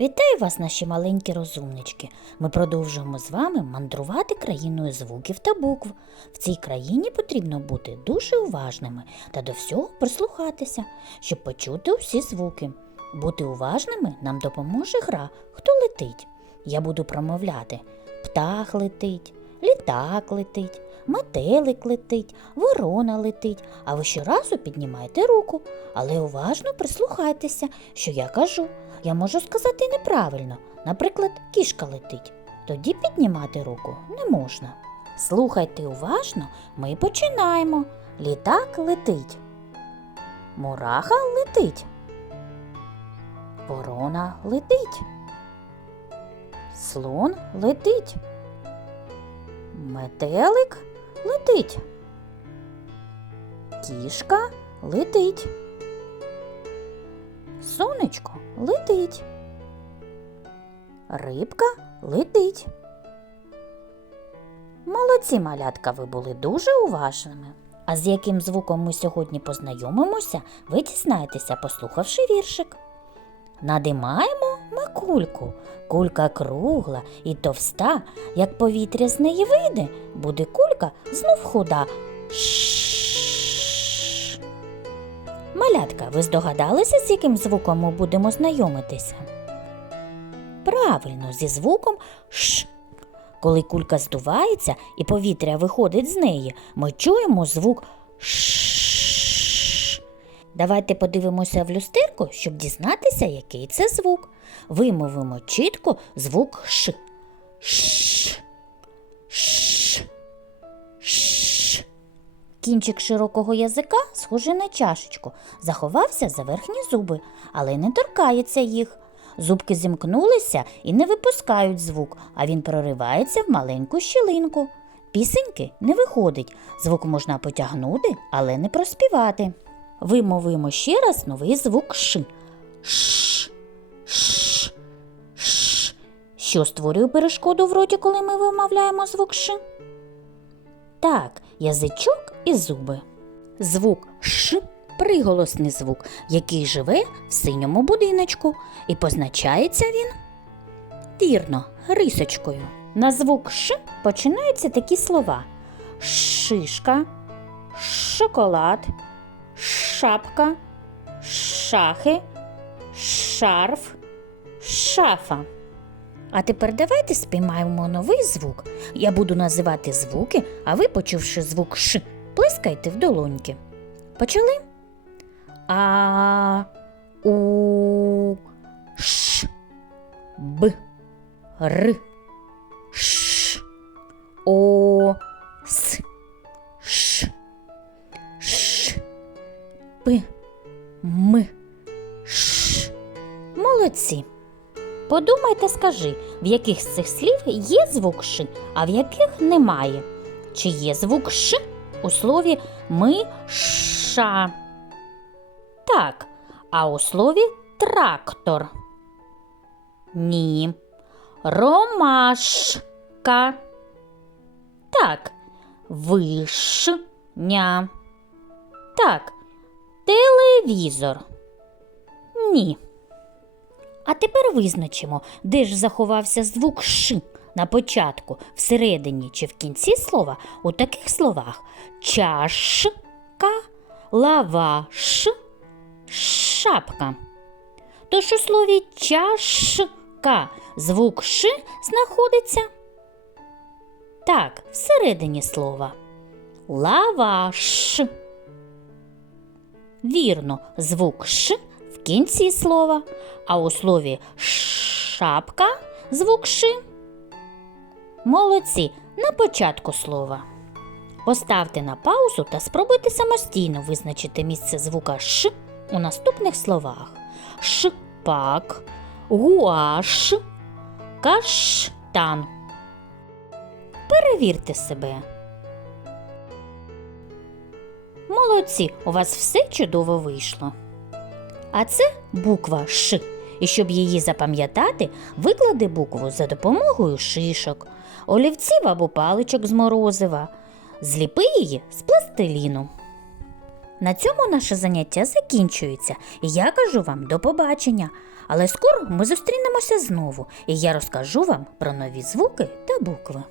Вітаю вас, наші маленькі розумнички. Ми продовжуємо з вами мандрувати країною звуків та букв. В цій країні потрібно бути дуже уважними та до всього прислухатися, щоб почути усі звуки. Бути уважними нам допоможе гра Хто летить. Я буду промовляти птах летить, літак летить, метелик летить, ворона летить. А ви щоразу піднімайте руку, але уважно прислухайтеся, що я кажу. Я можу сказати неправильно. Наприклад, кішка летить. Тоді піднімати руку не можна. Слухайте уважно, ми починаємо. Літак летить. Мураха летить. Ворона летить. Слон летить. Метелик летить. Кішка летить. Сонечко летить. Рибка летить. Молодці, малятка, ви були дуже уважними. А з яким звуком ми сьогодні познайомимося, ви дізнаєтеся, послухавши віршик. Надимаємо ми. Кулька кругла і товста, як повітря з неї вийде, буде кулька знов худа. Ш. Малятка, ви здогадалися, з яким звуком ми будемо знайомитися? Правильно, зі звуком Ш. Коли кулька здувається і повітря виходить з неї, ми чуємо звук Ш. Давайте подивимося в люстерку, щоб дізнатися, який це звук. Вимовимо чітко звук Ш. Ш. Ш. Ш. Кінчик широкого язика, схожий на чашечку, заховався за верхні зуби, але не торкається їх. Зубки зімкнулися і не випускають звук, а він проривається в маленьку щілинку. Пісеньки не виходить, звук можна потягнути, але не проспівати. Вимовимо ще раз новий звук Ш. Ш. Ш. Ш. Що створює перешкоду в роті, коли ми вимовляємо звук Ш? Так, язичок і зуби. Звук Ш приголосний звук, який живе в синьому будиночку, і позначається він вірно, рисочкою. На звук Ш починаються такі слова: шишка, шоколад, шапка, шахи, шарф, шафа. А тепер давайте спіймаємо новий звук. Я буду називати звуки, а ви, почувши звук Ш, плескайте в долоньки. Почали? А, У, Ш, Б, Р, Ш, О, С, П, М, Ш. Молодці. Подумай та скажи, в яких з цих слів є звук Ш, а в яких немає. Чи є звук Ш у слові ми ша? Так, а у слові трактор. Ні. Ромашка. Так. Вишня. Так. Телевізор. Ні. А тепер визначимо, де ж заховався звук Ш на початку, всередині чи в кінці слова у таких словах чашка, лаваш, шапка. Тож у слові чашка звук Ш знаходиться так, всередині слова. Лаваш. Вірно, звук Ш в кінці слова, а у слові шапка звук Ш. Молодці на початку слова. Поставте на паузу та спробуйте самостійно визначити місце звука Ш у наступних словах: шпак, гуаш, каштан. Перевірте себе. Молодці, у вас все чудово вийшло. А це буква Ш. І щоб її запам'ятати, виклади букву за допомогою шишок, олівців або паличок з морозива. Зліпи її з пластиліну. На цьому наше заняття закінчується, і я кажу вам до побачення. Але скоро ми зустрінемося знову, і я розкажу вам про нові звуки та букви.